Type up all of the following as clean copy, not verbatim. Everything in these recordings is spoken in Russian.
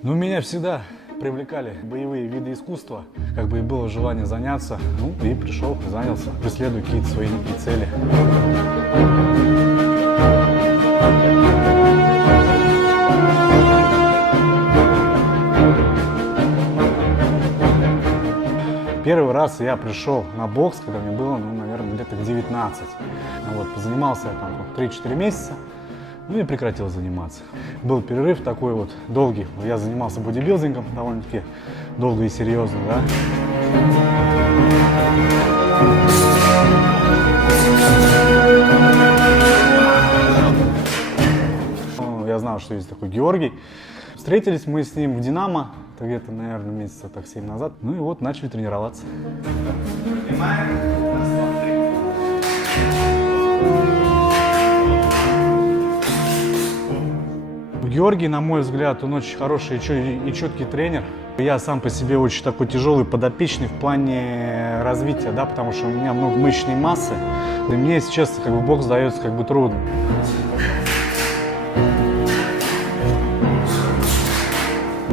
Ну, меня всегда привлекали боевые виды искусства, как бы и было желание заняться, ну и пришел, занялся, преследую какие-то свои некие цели. Первый раз я пришел на бокс, когда мне было, ну, наверное, где-то к 19. Вот, позанимался я там 3-4 месяца, ну и прекратил заниматься. Был перерыв такой вот долгий, я занимался бодибилдингом довольно-таки долго и серьезно, да. Ну, я знал, что есть такой Георгий. Встретились мы с ним в «Динамо», где-то, наверное, месяца так 7 назад. Ну и вот начали тренироваться. Георгий, на мой взгляд, он очень хороший и четкий тренер. Я сам по себе очень такой тяжелый подопечный в плане развития, да, потому что у меня много мышечной массы. И мне, если честно, как бы бокс дается как бы трудно.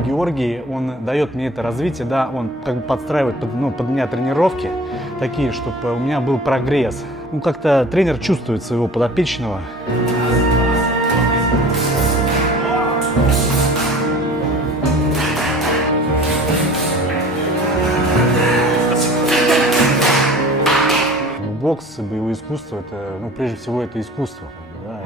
Георгий, он дает мне это развитие, да, он как бы подстраивает под меня тренировки такие, чтобы у меня был прогресс. Ну, как-то тренер чувствует своего подопечного. Бокс, боевое искусство, это, ну, прежде всего, это искусство. Да.